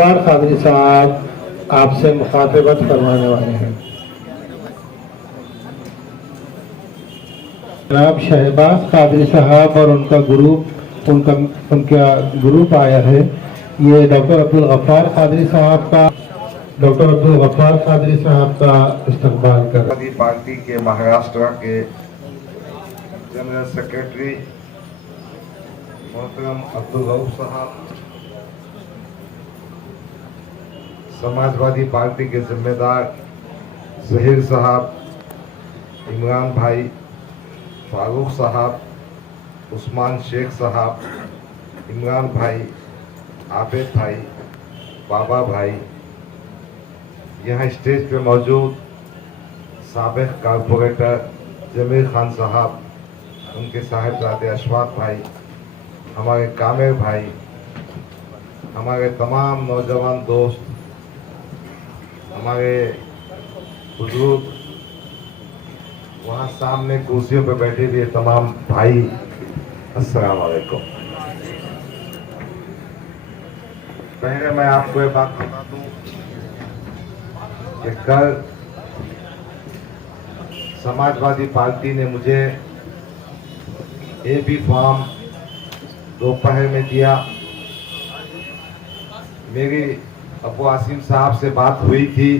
गफ्फार कादरी साहब आपसे मुखातिबत फरमाने वाले हैं। जनाब शहबाज कादरी साहब और उनका ग्रुप आया है। ये डॉक्टर अब्दुल गफ्फार कादरी साहब का इस्तकबाल कर रहे हैं। पार्टी के महाराष्ट्र के जनरल सेक्रेटरी मोहतरम अब्दुल रऊफ साहब, समाजवादी पार्टी के जिम्मेदार जहीर साहब, इमरान भाई, फारूक साहब, उस्मान शेख साहब, इमरान भाई, आबिद भाई, बाबा भाई, यहाँ स्टेज पे मौजूद साबिक कारपोरेटर जमीर खान साहब, उनके साहिबजादे अशफाक भाई, हमारे कामिर भाई, हमारे तमाम नौजवान दोस्त, हमारे बुजुर्ग, वहाँ सामने कुर्सियों पर बैठे हुए तमाम भाई, अस्सलाम वालेकुम। पहले मैं आपको ये बात बता दूं कि कल समाजवादी पार्टी ने मुझे AB फॉर्म दोपहर में दिया। मेरी अबू आसिम साहब से बात हुई थी,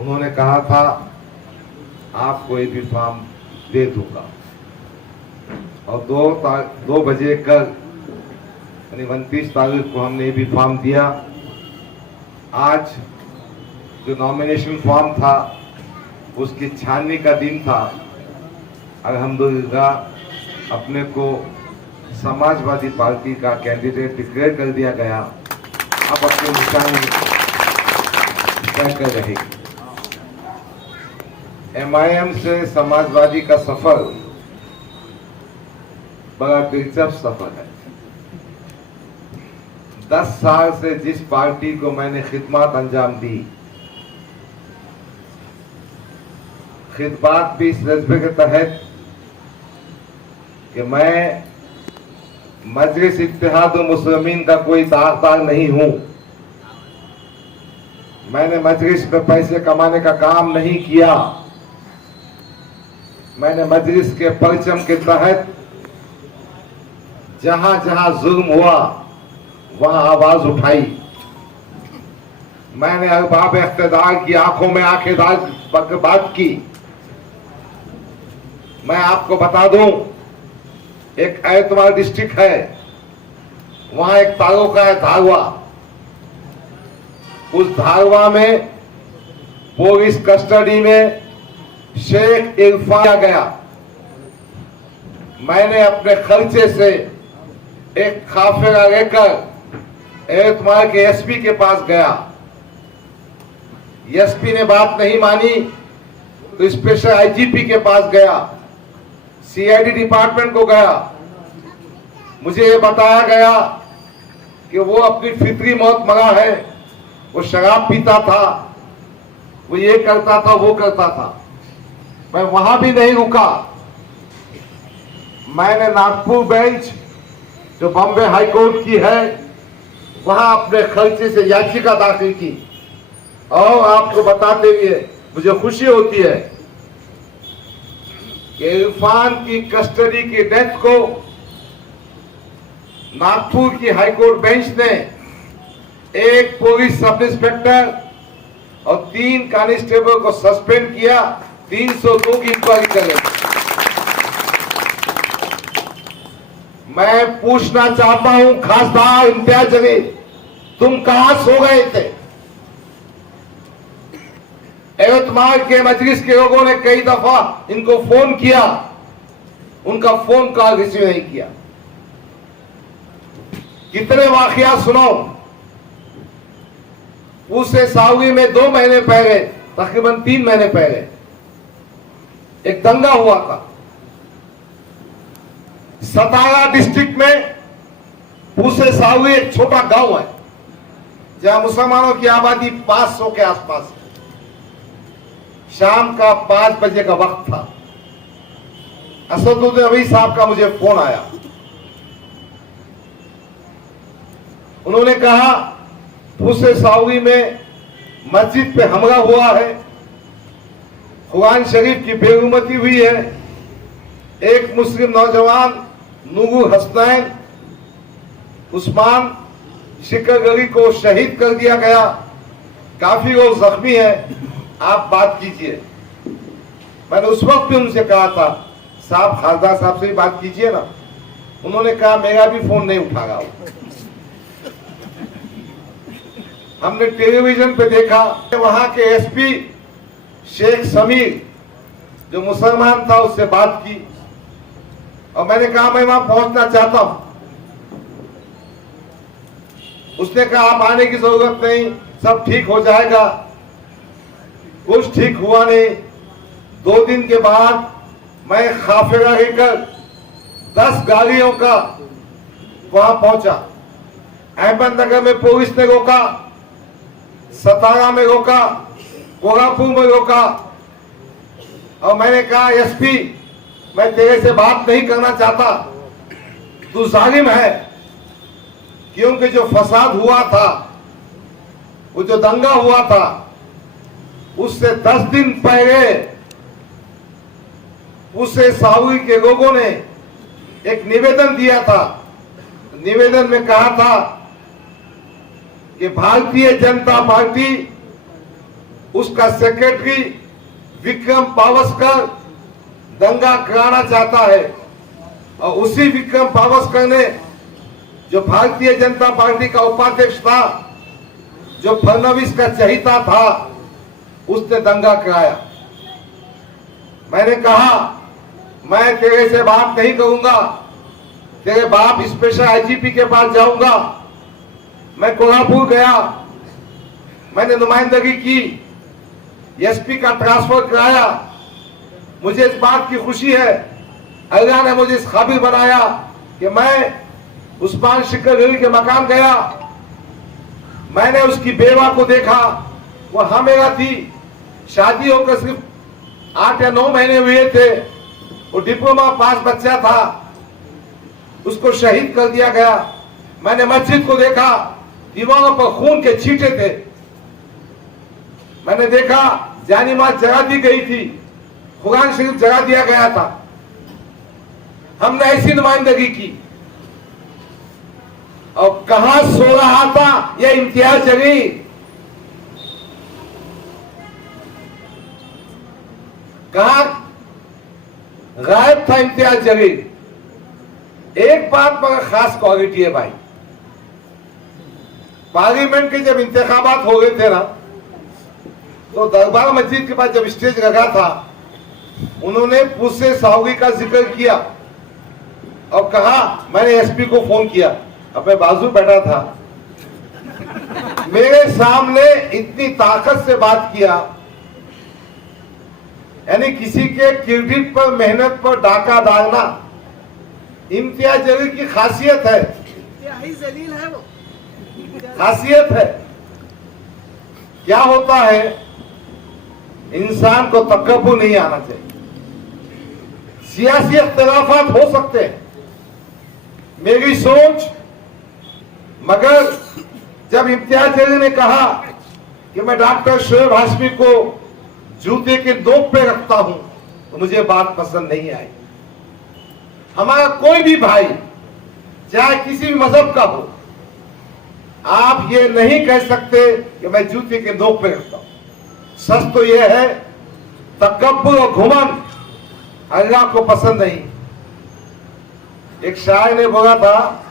उन्होंने कहा था आपको AB फॉर्म दे दूंगा, और 2 बजे कल यानी 29 तारीख को हमने AB फॉर्म दिया। आज जो नॉमिनेशन फॉर्म था उसकी छाननी का दिन था। अल्हम्दुलिल्लाह अपने को समाजवादी पार्टी का कैंडिडेट डिक्लेयर कर दिया गया। अब अपनी निशानी तय कर रहेगी। MIM से समाजवादी का सफर बड़ा दिलचस्प सफर है। 10 साल से जिस पार्टी को मैंने खिदमत अंजाम दी, खिदमत भी इस जज्बे के तहत कि मैं मजलिस इत्तेहाद मुस्लिमीन का कोई दागदार नहीं हूं। मैंने मजलिस में पैसे कमाने का काम नहीं किया। मैंने मजलिस के परचम के तहत जहां जहां जुल्म हुआ वहां आवाज उठाई। मैंने अरबाब इख्तिदार की आंखों में आंखें डाल बात की। मैं आपको बता दूं, एक ऐतमाद डिस्ट्रिक्ट है, वहां एक तालुका है धारवा। उस धारवा में पुलिस कस्टडी में शेख इरफान गया। मैंने अपने खर्चे से एक काफिला लेकर ऐतमाद के SP के पास गया। SP ने बात नहीं मानी तो स्पेशल IGP के पास गया, CID डिपार्टमेंट को गया। मुझे ये बताया गया कि वो अपनी फितरी मौत मरा है, वो शराब पीता था, वो ये करता था, वो करता था। मैं वहां भी नहीं रुका। मैंने नागपुर बेंच जो बॉम्बे हाई कोर्ट की है, वहां अपने खर्चे से याचिका दाखिल की। और आपको बताते हुए मुझे खुशी होती है कि इरफान की कस्टडी की डेथ को नागपुर की हाईकोर्ट बेंच ने एक पुलिस सब इंस्पेक्टर और 3 कांस्टेबल को सस्पेंड किया। 302 की इंक्वायरी करें। मैं पूछना चाहता हूं खासदार इम्तियाज जलील, तुम कहां सो गए थे? एवतमाल के मजलिस के लोगों ने कई दफा इनको फोन किया, उनका फोन कॉल रिसीव नहीं किया। कितने वाकया सुनो। उसे सावगी में 2 महीने पहले, तकरीबन 3 महीने पहले एक दंगा हुआ था। सतारा डिस्ट्रिक्ट में पूसे सावगी एक छोटा गांव है जहां मुसलमानों की आबादी 500 के आसपास है। शाम का 5 बजे का वक्त था। असदुद्दीन अवी साहब का मुझे फोन आया। उन्होंने कहा फूसे साउदी में मस्जिद पे हमला हुआ है, कुरान शरीफ की बेरुमती हुई है, एक मुस्लिम नौजवान नूरुल हसनैन उस्मान शिकरगरी को शहीद कर दिया गया, काफी लोग जख्मी हैं, आप बात कीजिए। मैंने उस वक्त भी उनसे कहा था, साहब खासदार साहब से भी बात कीजिए ना। उन्होंने कहा मेरा भी फोन नहीं उठागा। हमने टेलीविजन पे देखा, वहां के एसपी शेख समीर जो मुसलमान था उससे बात की और मैंने कहा मैं वहां पहुंचना चाहता हूं। उसने कहा आप आने की जरूरत नहीं, सब ठीक हो जाएगा। कुछ ठीक हुआ नहीं। 2 दिन के बाद मैं काफिला लेकर 10 गाड़ियों का वहां पहुंचा। अहमदनगर में पुलिस ने रोका, सतारा में रोका, कोल्हापुर में रोका और मैंने कहा एसपी मैं तेरे से बात नहीं करना चाहता, तू जालिम है। क्योंकि जो फसाद हुआ था, वो जो दंगा हुआ था, उससे 10 दिन पहले उसे साउदी के लोगों ने एक निवेदन दिया था। निवेदन में कहा था कि भारतीय जनता पार्टी उसका सेक्रेटरी विक्रम पावस्कर दंगा कराना चाहता है और उसी विक्रम पावस्कर ने जो भारतीय जनता पार्टी का उपाध्यक्ष था, जो फडणवीस का चहेता था, उसने दंगा कराया। मैंने कहा मैं तेरे से बात नहीं करूंगा, तेरे बाप स्पेशल आईजीपी के पास जाऊंगा। मैं कोल्हापुर गया, मैंने नुमाइंदगी की, एसपी का ट्रांसफर कराया। मुझे इस बात की खुशी है, अल्लाह ने मुझे इस काबिल बनाया कि मैं उस्मान शिकरगरी के मकान गया। मैंने उसकी बेवा को देखा, वो हमेरा थी, शादी होकर सिर्फ 8 या 9 महीने हुए थे। वो डिप्लोमा पास बच्चा था, उसको शहीद कर दिया गया। मैंने मस्जिद को देखा, दीवारों पर खून के छींटे थे। मैंने देखा जानिमाज जला दी गई थी, कुरान शरीफ जला दिया गया था। हमने ऐसी नुमाइंदगी की और कहां सो रहा था यह इम्तियाज जलील, कहां गायब था इम्तियाज जलील। एक बात पर खास क्वालिटी है भाई, पार्लियामेंट के जब इंतखाबात हो गए थे ना, तो दरबार मस्जिद के पास जब स्टेज लगा था, उन्होंने फूसे साउदी का जिक्र किया और कहा, मैंने एसपी को फोन किया, अब मैं बाजू बैठा था, मेरे सामने इतनी ताकत से बात किया, यानी किसी के क्रेडिट पर, मेहनत पर डाका डालना इम्तियाज जलील की खासियत है। जलील है वो, खासियत है। क्या होता है, इंसान को तकब्बुर नहीं आना चाहिए। सियासी इख्तिलाफात हो सकते हैं, मेरी सोच, मगर जब इम्तियाज जलील ने कहा कि मैं डॉक्टर शोएब हाशमी को जूते के नोक पे रखता हूं, तो मुझे बात पसंद नहीं आई। हमारा कोई भी भाई चाहे किसी भी मजहब का हो, आप ये नहीं कह सकते कि मैं जूते के नोक पे रखता हूं। सच तो यह है, तकब्बुर और घुमंड अल्लाह को पसंद नहीं। एक शायर ने बोला था,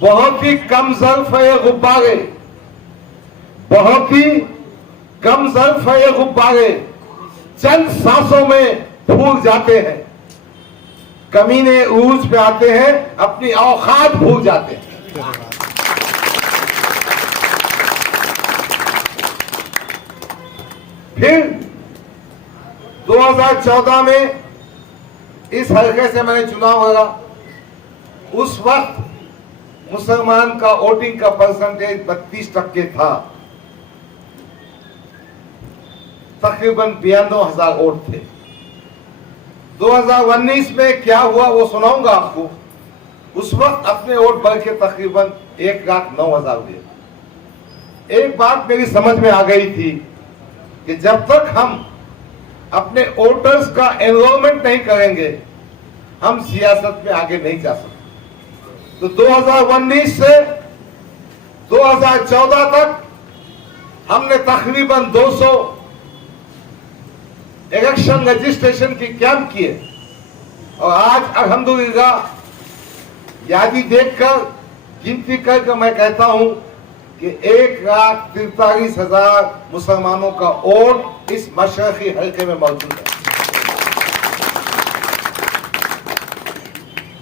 बहुत ही कम ज़र्फ़ है ये गुब्बारे, बहुत ही कम ज़र्फ़ है ये गुब्बारे, चंद सांसों में फूल जाते हैं। कमीने उर्ज पे आते हैं, अपनी औकात भूल जाते हैं। फिर 2014 में इस हल्के से मैंने चुनाव लड़ा। उस वक्त मुसलमान का वोटिंग का परसेंटेज 32% था, तकरीबन 92,000 वोट थे। 2019 में क्या हुआ वो सुनाऊंगा आपको। उस वक्त अपने वोट बढ़ के तकरीबन 1,09,000 हुए। एक बात मेरी समझ में आ गई थी कि जब तक हम अपने वोटर्स का एनरोलमेंट नहीं करेंगे हम सियासत में आगे नहीं जा सकते। तो 2019 से 2014 तक हमने तकरीबन 200 इलेक्शन रजिस्ट्रेशन के कैंप किए और आज अल्हम्दुलिल्लाह यादी देखकर गिनती करके मैं कहता हूं कि 1,43,000 मुसलमानों का वोट इस मशरकी हल्के में मौजूद है।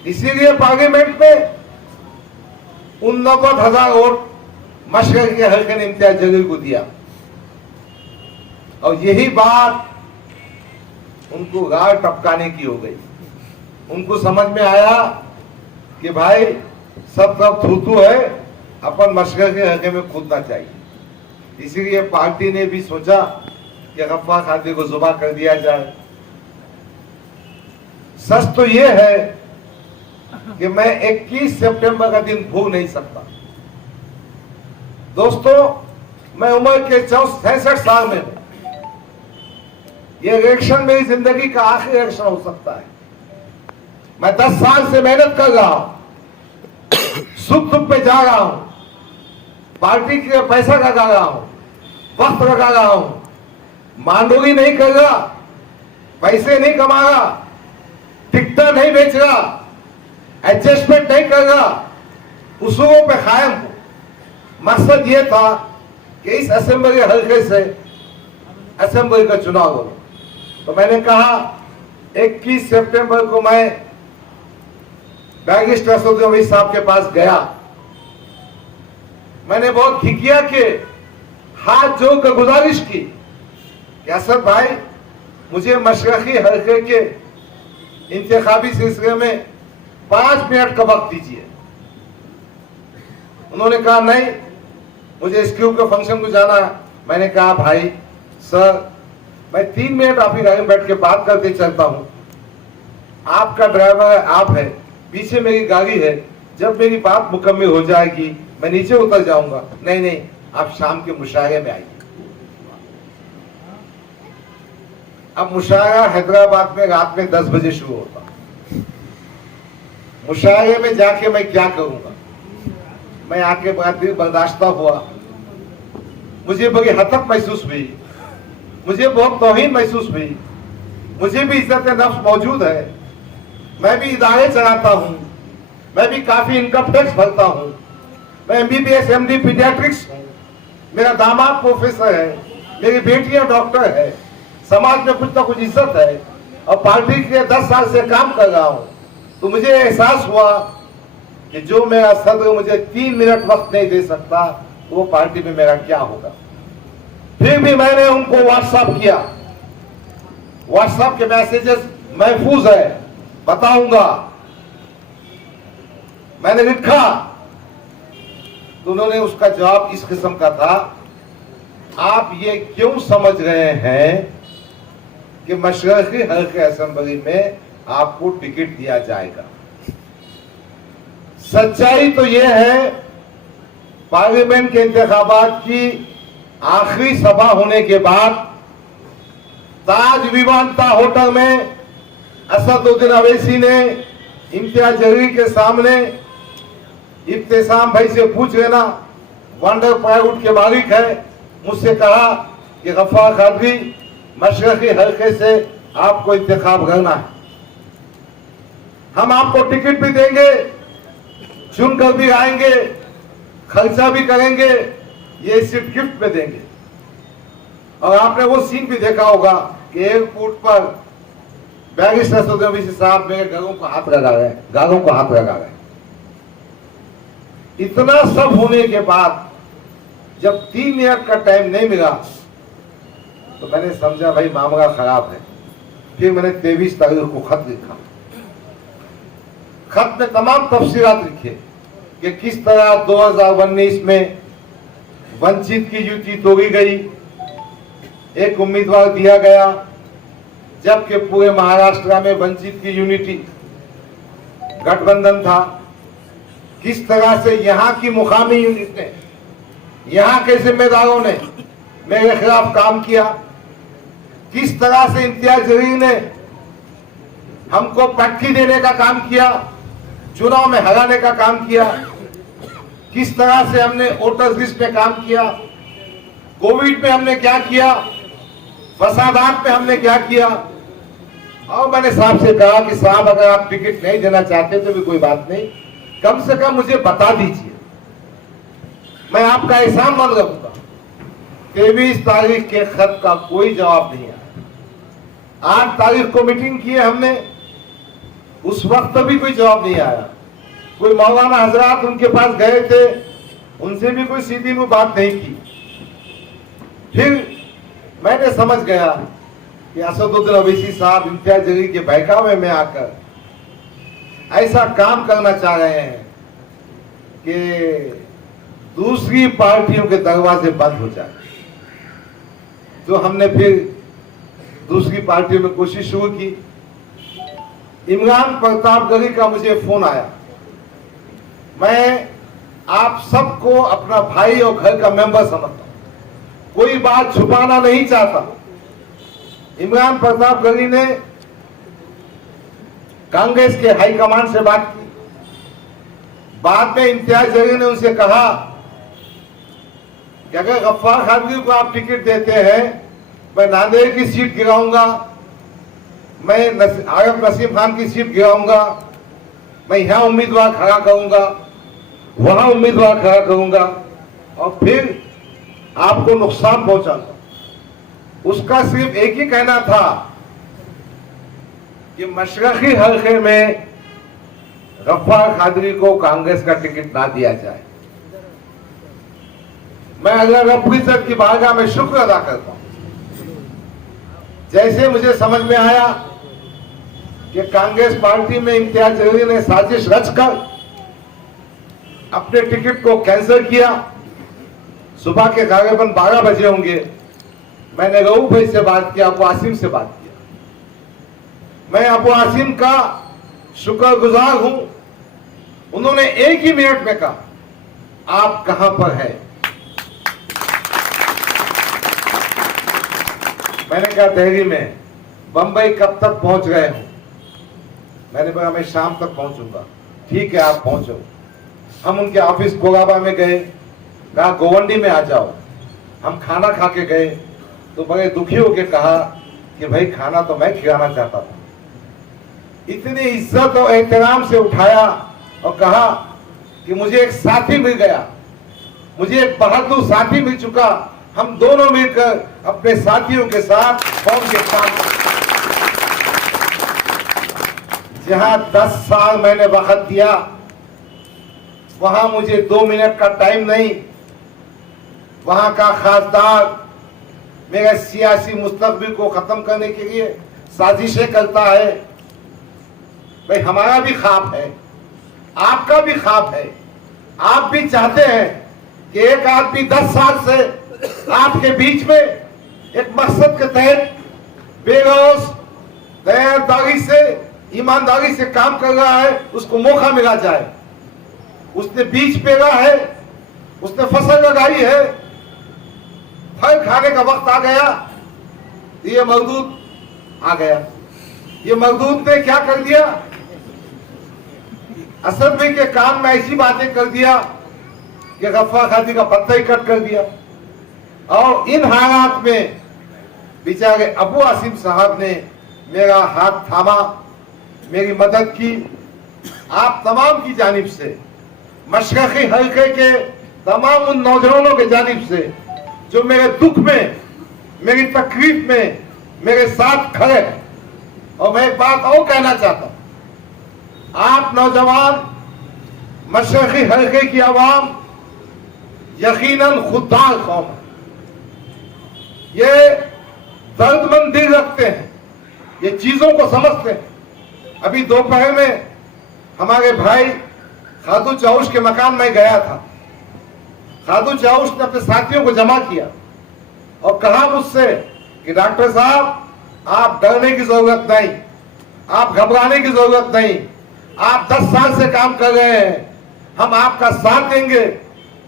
इसीलिए पार्लियामेंट में 89,000 वोट मशरकी हल्के ने इम्तियाज जलील को दिया और यही बात उनको गाल टपकाने की हो गई। उनको समझ में आया कि भाई सब थूथू है, अपन मशरकी हल्के में कूदना चाहिए। इसीलिए पार्टी ने भी सोचा कि गफ्फार कादरी को जुबा कर दिया जाए। सच तो यह है कि मैं 21 सितंबर का दिन भूल नहीं सकता। दोस्तों, मैं उम्र के 66 साल में हूं। यह इलेक्शन मेरी जिंदगी का आखिरी इलेक्शन हो सकता है। मैं 10 साल से मेहनत कर रहा हूं, सुख दुख पे जा रहा हूं, पार्टी के पैसा लगा रहा हूं, वक्त लगा रहा हूं, मांडोगी नहीं कर रहा, पैसे नहीं कमा रहा, टिकट नहीं बेच रहा, एडजस्टमेंट नहीं कर रहा, उसूलों पे कायम हूं। मकसद यह था कि इस असेंबली हल्के से असेंबली का चुनाव हो। तो मैंने कहा 21 सितंबर को मैं बैरिस्टर असदुद्दीन साहब के पास गया। मैंने बहुत खिकिया के हाथ जोड़कर गुजारिश की कि असद भाई, मुझे मशरकी हल्के के इंतखाबी सिलसिले में 5 मिनट का वक्त दीजिए। उन्होंने कहा नहीं, मुझे स्कूल के फंक्शन को जाना है। मैंने कहा भाई सर, मैं 3 मिनट आपकी गाड़ी में बैठ के बात करके चलता हूं। आपका ड्राइवर है, आप है, पीछे मेरी गाड़ी है, जब मेरी बात मुकम्मल हो जाएगी मैं नीचे उतर जाऊंगा। नहीं नहीं, आप शाम के मुशायरे में आइए। अब मुशायरा हैदराबाद में रात में 10 बजे शुरू होता। मुशायरे में जाके मैं क्या करूंगा? मैं आके बात बर्दाश्ता हुआ। मुझे बड़ी हतक महसूस हुई, मुझे बहुत तौहीन महसूस हुई। मुझे भी इज्जत नफ्स मौजूद है, मैं भी इदारे चलाता हूं, मैं भी काफी इनकम टैक्स भरता हूं, मैं MBBS MD पीडियाट्रिक्स हूं, मेरा दामाद प्रोफेसर है, मेरी बेटियां डॉक्टर है, समाज में कुछ ना कुछ इज्जत है और पार्टी के 10 साल से काम कर रहा हूं। तो मुझे एहसास हुआ कि जो मेरा सदर मुझे 3 मिनट वक्त नहीं दे सकता, वो पार्टी में मेरा क्या होगा। फिर भी मैंने उनको व्हाट्सएप किया। व्हाट्सएप के मैसेजेस महफूज है, बताऊंगा। मैंने लिखा तो उन्होंने उसका जवाब इस किस्म का था, आप ये क्यों समझ रहे हैं कि मशरकी हल्के असेंबली में आपको टिकट दिया जाएगा? सच्चाई तो यह है, पार्लियामेंट के इंतखाबात की आखिरी सभा होने के बाद ताज विवांता होटल में असदुद्दीन अवैसी ने इम्तियाज जलील के सामने, इब्तिसाम भाई से पूछ लेना, वंडर प्लाईवुड के मालिक है, मुझसे कहा कि गफ्फार कादरी मशरकी हल्के से आपको इंतखाब करना है, हम आपको टिकट भी देंगे, चुनकर भी आएंगे, खर्चा भी करेंगे, ये सिर्फ गिफ्ट में देंगे। और आपने वो सीन भी देखा होगा कि एयरपोर्ट पर बैरिस्टर असदुद्दीन साहब मेरे गालों को हाथ लगा रहे हैं, गालों को हाथ लगा रहे हैं। इतना सब होने के बाद जब 3 मिनट का टाइम नहीं मिला तो मैंने समझा भाई मामला खराब है। फिर मैंने 23 तारीख को खत लिखा। खत में तमाम तफसीलात लिखे कि किस तरह 2019 में वंचित की युति तोड़ी गई, एक उम्मीदवार दिया गया, जबकि पूरे महाराष्ट्र में वंचित की यूनिटी गठबंधन था। किस तरह से यहां की मुकामी यूनिट ने यहाँ के जिम्मेदारों ने मेरे खिलाफ काम किया, किस तरह से इम्तियाज जलील ने हमको पटकी देने का काम किया, चुनाव में हराने का काम किया, किस तरह से हमने वोटर्स लिस्ट में काम किया, कोविड में हमने क्या किया, फसादात में हमने क्या किया। और मैंने साहब से कहा कि साहब अगर आप टिकट नहीं देना चाहते तो भी कोई बात नहीं, कम से कम मुझे बता दीजिए, मैं आपका एहसान मान रखूंगा। 23 तारीख के खत का कोई जवाब नहीं आया। 8 तारीख को मीटिंग की है हमने, उस वक्त भी कोई जवाब नहीं आया। कोई मौलाना हजरात उनके पास गए थे, उनसे भी कोई सीधी मुंह बात नहीं की। फिर मैंने समझ गया कि असदुद्दीन ओवैसी साहब इम्तियाज जलील के बहकावे में आकर ऐसा काम करना चाह रहे हैं कि दूसरी पार्टियों के दरवाजे बंद हो जाए। तो हमने फिर दूसरी पार्टियों में कोशिश शुरू की। इमरान प्रतापगढ़ी का मुझे फोन आया। मैं आप सबको अपना भाई और घर का मेंबर समझता हूं, कोई बात छुपाना नहीं चाहता। इमरान प्रतापगढ़ी ने कांग्रेस के हाईकमान से बात की। बाद में इम्तियाज जलील ने उनसे कहा कि अगर गफ्फार खादरी को आप टिकट देते हैं, मैं नांदेड़ की सीट गिराऊंगा, मैं आरिफ नसीम खान की सीट गिराऊंगा, मैं यहां उम्मीदवार खड़ा करूंगा, वहां उम्मीदवार खड़ा करूंगा और फिर आपको नुकसान पहुंचाऊंगा। उसका सिर्फ एक ही कहना था कि मशरकी हल्के में गफ्फार खादरी को कांग्रेस का टिकट ना दिया जाए। मैं अल्लाह रब्बुल इज्जत की बारगाह में शुक्र अदा करता हूं। जैसे मुझे समझ में आया कि कांग्रेस पार्टी में इम्तियाज जलील ने साजिश रचकर अपने टिकट को कैंसिल किया। सुबह के तकरीबन 12 बजे होंगे, मैंने रऊफ भाई से बात किया, अबू आसिम से बात किया। मैं अबू आसिम का शुक्रगुजार हूं, उन्होंने एक ही मिनट में कहा आप कहां पर हैं। मैंने कहा दिल्ली में। बंबई कब तक पहुंच गए हो? मैंने कहा मैं शाम तक पहुंचूंगा। ठीक है आप पहुंचो। हम उनके ऑफिस गोगाबा में गए, कहा गोवंडी में आ जाओ। हम खाना खा के गए तो बड़े दुखी होकर कहा कि भाई खाना तो मैं खिलाना चाहता था। इतनी इज्जत और एहतराम से उठाया और कहा कि मुझे एक साथी मिल गया, मुझे एक बहादुर साथी मिल चुका। हम दोनों मिलकर अपने साथियों के साथ कौम के साथ, जहां 10 साल मैंने वक्त दिया, वहां मुझे 2 मिनट का टाइम नहीं। वहां का खासदार मेरे सियासी मुस्तकबिल को खत्म करने के लिए साजिशें करता है। भाई हमारा भी ख्वाब है, आपका भी ख्वाब है। आप भी चाहते हैं कि एक आदमी 10 साल से आपके बीच में एक मकसद के तहत बेगौस दयादारी से, ईमानदारी से काम कर रहा है, उसको मौका मिला जाए। उसने बीज पेरा है, उसने फसल लगाई है, फल खाने का वक्त आ गया, ये मजदूर आ गया। ये मजदूर ने क्या कर दिया? असद भाई के काम में ऐसी बातें कर दिया कि गफ्फार खादरी का पत्ता ही कट कर दिया। और इन हालात में बेचारे अबू आसिम साहब ने मेरा हाथ थामा, मेरी मदद की। आप तमाम की जानिब से, मशरकी हल्के के तमाम उन नौजवानों के जानिब से जो मेरे दुख में, मेरी तकलीफ में मेरे साथ खड़े हैं। और मैं एक बात और कहना चाहता हूं, आप नौजवान, मशरकी हल्के की आवाम यकीनन खुददार कौम है। ये दर्दमंद दिल रखते हैं, ये चीजों को समझते हैं। अभी दोपहर में हमारे भाई खादू चाउश के मकान में गया था। खादू चाउश ने अपने साथियों को जमा किया और कहा मुझसे कि डॉक्टर साहब आप डरने की जरूरत नहीं, आप घबराने की जरूरत नहीं, आप 10 साल से काम कर रहे हैं, हम आपका साथ देंगे।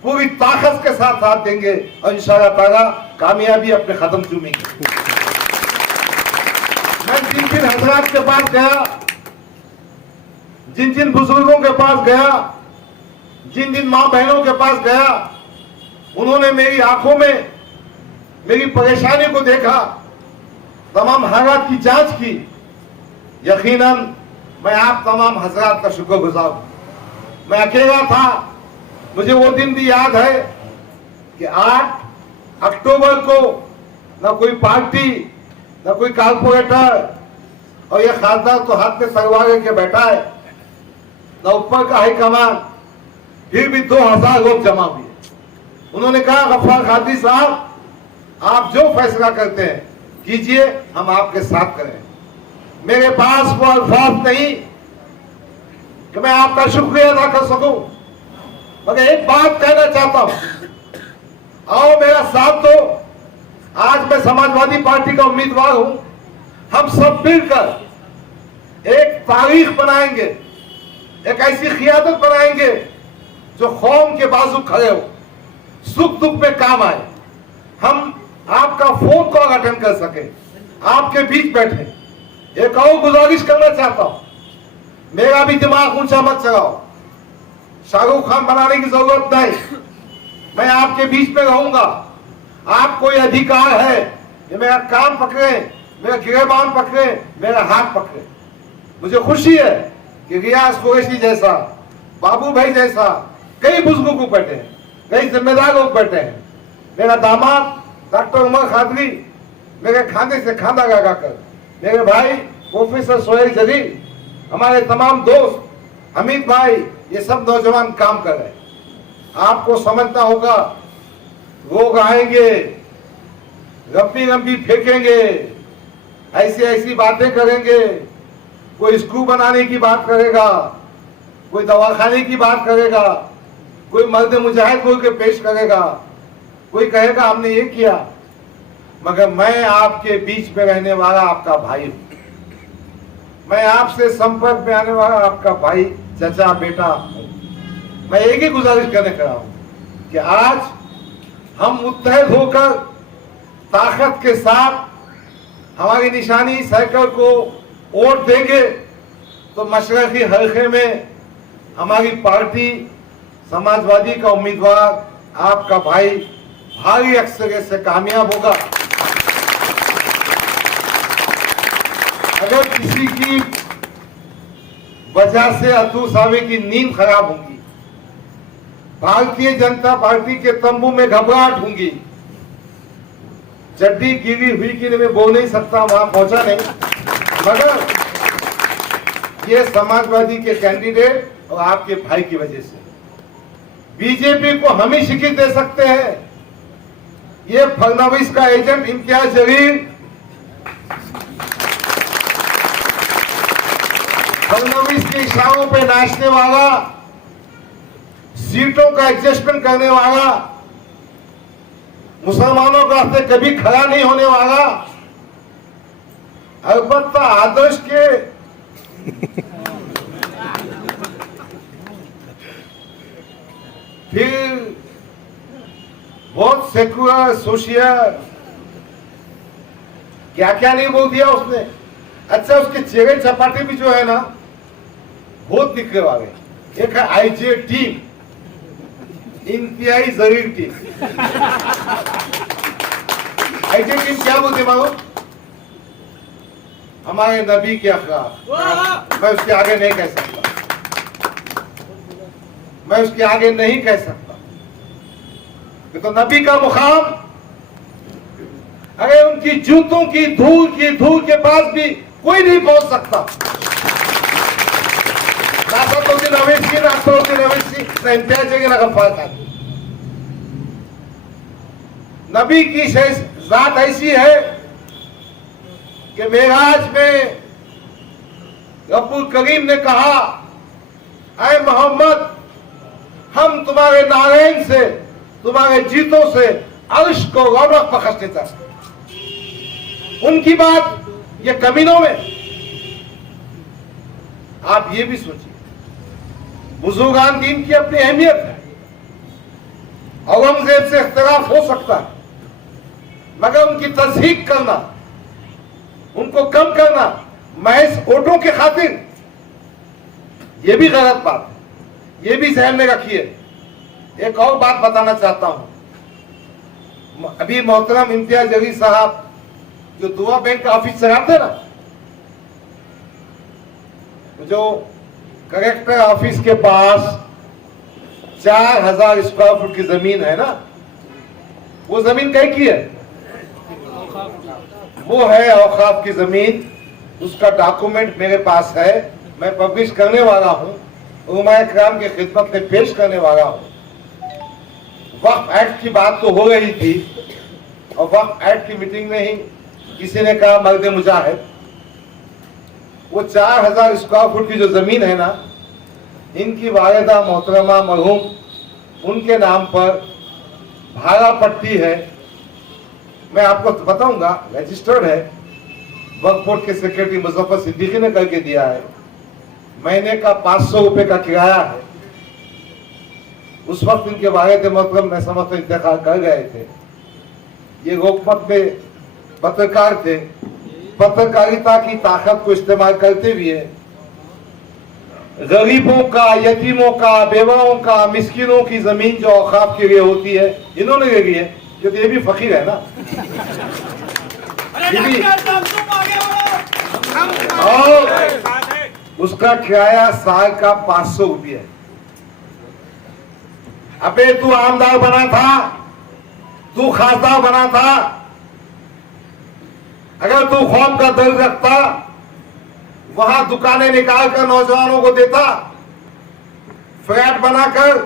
पूरी ताकत के साथ साथ देंगे और इंशाअल्लाह ताला कामयाबी अपने कदम चूमेंगे। मैं जिन जिन हजरात के पास गया, जिन जिन बुजुर्गों के पास गया, जिन जिन माँ बहनों के पास गया, उन्होंने मेरी आंखों में मेरी परेशानी को देखा, तमाम हालात की जांच की। यकीनन मैं आप तमाम हजरात का शुक्रगुजार हूं। मैं अकेला था, मुझे वो दिन भी याद है कि 8 अक्टूबर को ना कोई पार्टी, ना कोई कारपोरेटर, और ये खासदार तो हाथ में तलवार के बैठा है, ना ऊपर का हाईकमान, फिर भी 2000 लोग जमा हुए। उन्होंने कहा गफ्फार कादरी साहब, आप जो फैसला करते हैं कीजिए, हम आपके साथ करें। मेरे पास वो अल्फाज नहीं कि मैं आपका शुक्रिया अदा कर सकूं, मगर एक बात कहना चाहता हूं, आओ मेरा साथ दो। आज मैं समाजवादी पार्टी का उम्मीदवार हूं, हम सब मिलकर एक तारीख बनाएंगे, एक ऐसी क़ियादत बनाएंगे जो कौम के बाजू खड़े हो, सुख दुख में काम आए। हम आपका फोन कॉल अटेंड कर सके, आपके बीच बैठे। एक और गुजारिश करना चाहता हूं, मेरा भी दिमाग ऊंचा मत चलाओ, शाहरुख खान बनाने की जरूरत नहीं, मैं आपके बीच में रहूंगा। आप कोई अधिकार है कि मेरा काम पकड़े, मेरा गिरबान पकड़े, मेरा हाथ पकड़े। मुझे खुशी है कि रियाज कुरैशी जैसा, बाबू भाई जैसा कई बुजुर्गों को बैठे हैं, कई जिम्मेदार लोग बैठे हैं। मेरा दामाद डॉक्टर उमर कादरी मेरे खाने से खाना लगाकर, मेरे भाई प्रोफेसर सोहेल जलील, हमारे तमाम दोस्त हमीद भाई, ये सब नौजवान काम कर रहे हैं। आपको समझना होगा, लोग आएंगे, रब्बी रब्बी फेंकेंगे, ऐसी ऐसी बातें करेंगे। कोई स्कूल बनाने की बात करेगा, कोई दवाखाने की बात करेगा, कोई मर्द मुजाहिद बोल के पेश करेगा, कोई कहेगा हमने ये किया। मगर मैं आपके बीच में रहने वाला आपका भाई हूं, मैं आपसे संपर्क में आने वाला आपका भाई, चचा, बेटा हूं। मैं एक ही गुजारिश करने का हूं कि आज हम मुत्तहद होकर ताकत के साथ हमारी निशानी साइकिल को वोट देंगे तो मशरकी हल्के में हमारी पार्टी समाजवादी का उम्मीदवार आपका भाई भारी अक्सरियत से कामयाब होगा। अगर किसी की वजह से अतु सावे की नींद खराब होगी, भारतीय जनता पार्टी के तंबू में घबराहट होगी, चड्डी गिरी हुई कि मैं बोल नहीं सकता, वहां पहुंचा नहीं, मगर ये समाजवादी के कैंडिडेट और आपके भाई की वजह से बीजेपी को हम ही शिकस्त दे सकते हैं। ये फडणवीस का एजेंट इम्तियाज जलील, फडणवीस के इशारों पे नाचने वाला, सीटों का एडजस्टमेंट करने वाला, मुसलमानों का हस्ते कभी खड़ा नहीं होने वाला, अलबत्ता आदर्श के फिर बहुत सेकुलर, सोशियल, क्या क्या नहीं बोल दिया उसने। अच्छा, उसके चेहरे चपाटे भी जो है ना बहुत निकले वाले। एक है आईजे टीम, इंतहाई जरूरी टीम। आईजे टीम क्या बोलते मालूम? हमारे नबी के अखलाक। मैं उसके आगे नहीं कह सकता, मैं उसके आगे नहीं कह सकता। तो नबी का मुकाम, अरे उनकी जूतों की धूल के पास भी कोई नहीं पहुंच सकता। नासरुद्दीन अवैसी, नासरुद्दीन अवैसी, ना इम्तियाज जलील, ना गफ्फार कादरी। नबी की जात ऐसी है कि मेराज में रब्बुल करीम ने कहा, ऐ मोहम्मद, हम तुम्हारे नारायण से, तुम्हारे जीतों से अर्श को रौनक बख्शते चाहते। उनकी बात ये कमीनों में। आप ये भी सोचिए, बुजुर्गान दीन की अपनी अहमियत है। औरंगजेब से इख्तिलाफ हो सकता है, मगर उनकी तस्दीक करना, उनको कम करना महज वोटों के खातिर, यह भी गलत बात है, यह भी ध्यान में रखिए। एक और बात बताना चाहता हूं, अभी मोहतरम इम्तियाज जलील साहब जो दुआ बैंक का ऑफिस चलाते ना, जो कलेक्टर ऑफिस के पास 4000 स्क्वायर फुट की जमीन है ना, वो जमीन कहीं की है? वो है औकाफ की जमीन। उसका डॉक्यूमेंट मेरे पास है, मैं पब्लिश करने वाला हूं, उलमाए किराम की खिदमत में पेश करने वाला हूं। वक्फ एक्ट की बात तो हो रही थी, और वक्फ एक्ट की मीटिंग में ही किसी ने कहा मर्द मुजाहिद, वो 4000 स्क्वायर फुट की जो जमीन है ना, इनकी वालिदा मोहतरमा मरहूम उनके नाम पर भाड़ा पट्टी है। मैं आपको बताऊंगा, रजिस्टर्ड है, वक्फ बोर्ड के सेक्रेटरी मुजफ्फर सिद्दीकी ने करके दिया है। महीने का 500 रुपए का किराया है। उस वक्त इनके वालिद मोहतरम मैं समझता इंतकाल कर गए थे। ये हुकूमत में पत्रकार थे, पत्रकारिता की ताकत को इस्तेमाल करते हुए गरीबों का, यतीमों का, बेवाओं का, मिस्किनों की जमीन जो औकाफ के लिए होती है, इन्होंने ले ली है, क्योंकि ये भी फकीर है ना। और उसका किराया साल का 500 रुपये है। अबे तू आमदार बना था, तू खासदार बना था, अगर तू खौफ का दर्द रखता, वहां दुकानें निकाल कर नौजवानों को देता, फ्लैट बनाकर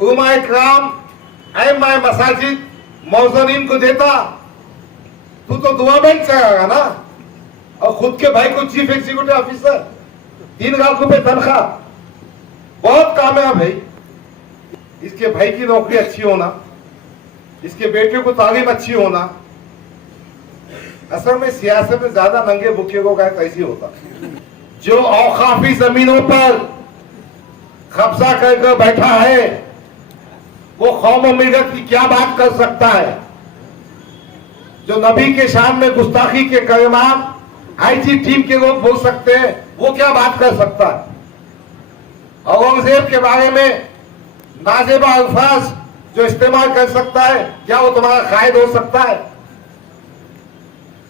उलमाए किराम, अइम्माए मसाजिद, मौज़नीन को देता। तू तो दुआ बैंक चलाएगा ना, और खुद के भाई को चीफ एग्जीक्यूटिव ऑफिसर, 3 लाख रुपए तनख्वाह, बहुत कामयाब है। इसके भाई की नौकरी अच्छी होना, इसके बेटे को तालीम अच्छी होना। असल में सियासत में ज्यादा नंगे भूखे को कैसे होता, जो औकाफी जमीनों पर कब्जा करके बैठा है, वो कौम मिलत की क्या बात कर सकता है? जो नबी के शान में गुस्ताखी के कलमात आईजी टीम के लोग बोल सकते हैं, वो क्या बात कर सकता है? औरंगजेब के बारे में नाजेबा अल्फाज जो इस्तेमाल कर सकता है, क्या वो तुम्हारा कायद हो सकता है?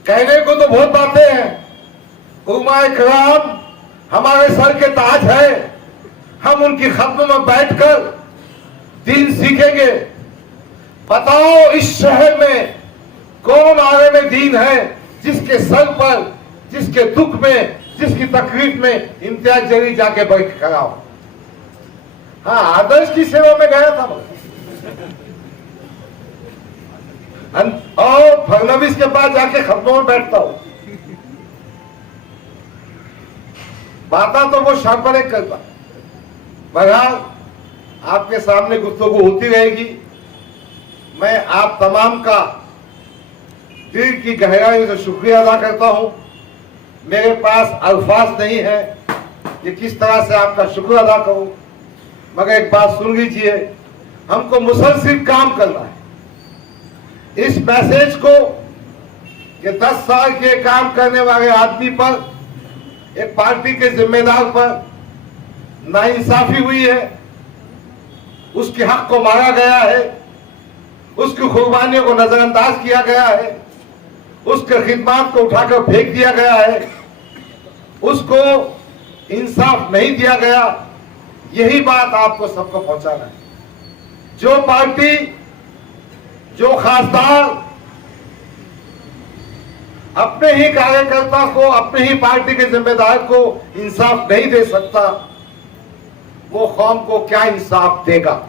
कहने को तो बहुत बातें हैं। उलमाए किराम हमारे सर के ताज है, हम उनकी खत्म में बैठकर दीन सीखेंगे। बताओ इस शहर में कौन आलिम दीन है जिसके सर पर, जिसके दुख में, जिसकी तकलीफ में इम्तियाज जलील जाके बैठ खड़ा हो? हाँ, आदर्श की सेवा में गया था और फडणवीस के पास जाके खत्म में बैठता हूं। बाता तो वो शाम एक करता। बहरहाल आपके सामने गुफ्तगू होती रहेगी। मैं आप तमाम का दिल की गहराई से शुक्रिया अदा करता हूं। मेरे पास अल्फाज नहीं है कि किस तरह से आपका शुक्र अदा करूं, मगर एक बात सुन लीजिए, हमको मुसलसिल काम करना है। इस मैसेज को कि 10 साल के काम करने वाले आदमी पर, एक पार्टी के जिम्मेदार पर नाइंसाफी हुई है, उसके हक को मारा गया है, उसकी कुर्बानियों को नजरअंदाज किया गया है, उसके खिदमात को उठाकर फेंक दिया गया है, उसको इंसाफ नहीं दिया गया। यही बात आपको सबको पहुंचाना है। जो पार्टी, जो खासदार अपने ही कार्यकर्ता को, अपने ही पार्टी के जिम्मेदार को इंसाफ नहीं दे सकता, वो कौम को क्या इंसाफ देगा?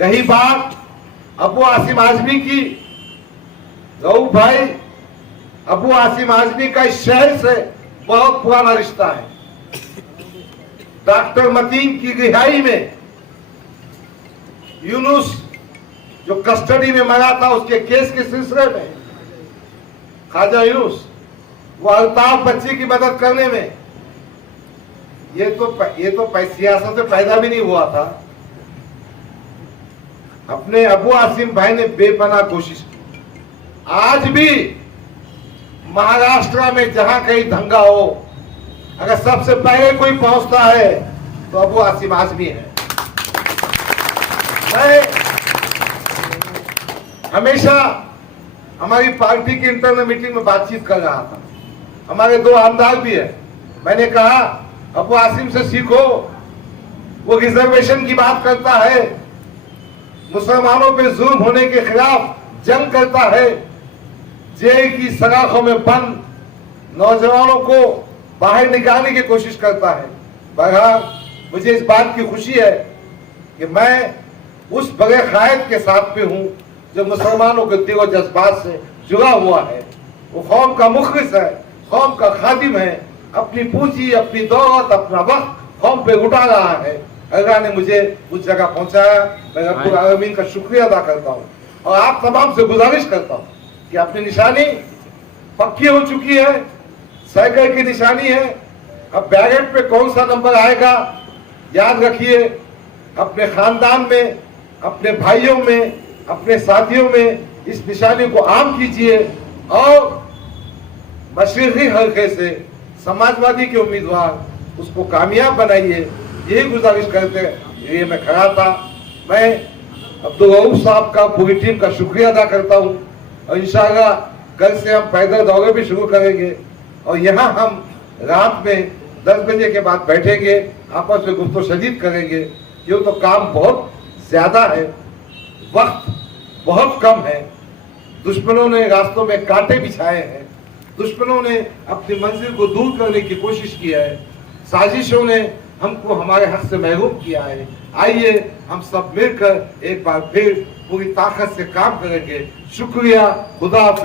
यही बात अबू आसिम आजमी की। रऊफ भाई, अबू आसिम आजमी का इस शहर से बहुत पुराना रिश्ता है। डॉक्टर मतीन की रिहाई में यूनुस जो कस्टडी में मरा था, उसके केस के सिलसिले में ख्वाजा यूनुस, वो अल्ताफ बच्ची की मदद करने में, ये तो सियासत में पैदा भी नहीं हुआ था। अपने अबू आसिम भाई ने बेपनाह कोशिश की। आज भी महाराष्ट्र में जहां कहीं दंगा हो, अगर सबसे पहले कोई पहुंचता है तो अबू आसिम आजमी है। मैं हमेशा हमारी पार्टी की इंटरनल मीटिंग में बातचीत कर रहा था। हमारे दो आमदार भी है। मैंने कहा अबू आसिम से सीखो, वो रिजर्वेशन की बात करता है, मुसलमानों पे जुल्म होने के खिलाफ जंग करता है, जेल की सलाखों में बंद नौजवानों को बाहर निकालने की कोशिश करता है। बहरहाल मुझे इस बात की खुशी है कि मैं उस बड़े कायद के साथ पे हूं जो मुसलमानों के दिल और जज्बात से जुड़ा हुआ है। वो कौम का मुखलिस है, कौम का खादिम है, अपनी पूंजी, अपनी दौलत, अपना वक्त कौम पे उठा रहा है। अल्लाह ने मुझे उस जगह पहुंचाया। मैं रब्बुल आलमीन का शुक्रिया अदा करता हूँ और आप तमाम से गुजारिश करता हूँ कि अपनी निशानी पक्की हो चुकी है, साइकिल की निशानी है। अब बैलेट पे कौन सा नंबर आएगा याद रखिए, अपने खानदान में, अपने भाइयों में, अपने साथियों में इस निशानी को आम कीजिए और मशरिकी हल्के से समाजवादी के उम्मीदवार उसको कामयाब बनाइए। यही गुजारिश करते ये मैं खड़ा था। मैं अब्दुल रऊफ साहब का, पूरी टीम का शुक्रिया अदा करता हूँ और इंशाअल्लाह कल से हम पैदल दौरे भी शुरू करेंगे और यहाँ हम रात में 10 बजे के बाद बैठेंगे, आपस में गुफ्तो शदीद करेंगे। ये तो काम बहुत ज्यादा है, वक्त बहुत कम है। दुश्मनों ने रास्तों में कांटे बिछाए हैं, दुश्मनों ने अपनी मंजिल को दूर करने की कोशिश की है, साजिशों ने हमको हमारे हक से महरूम किया है। आइए हम सब मिलकर एक बार फिर पूरी ताकत से काम करेंगे। शुक्रिया, खुदा हाफिज।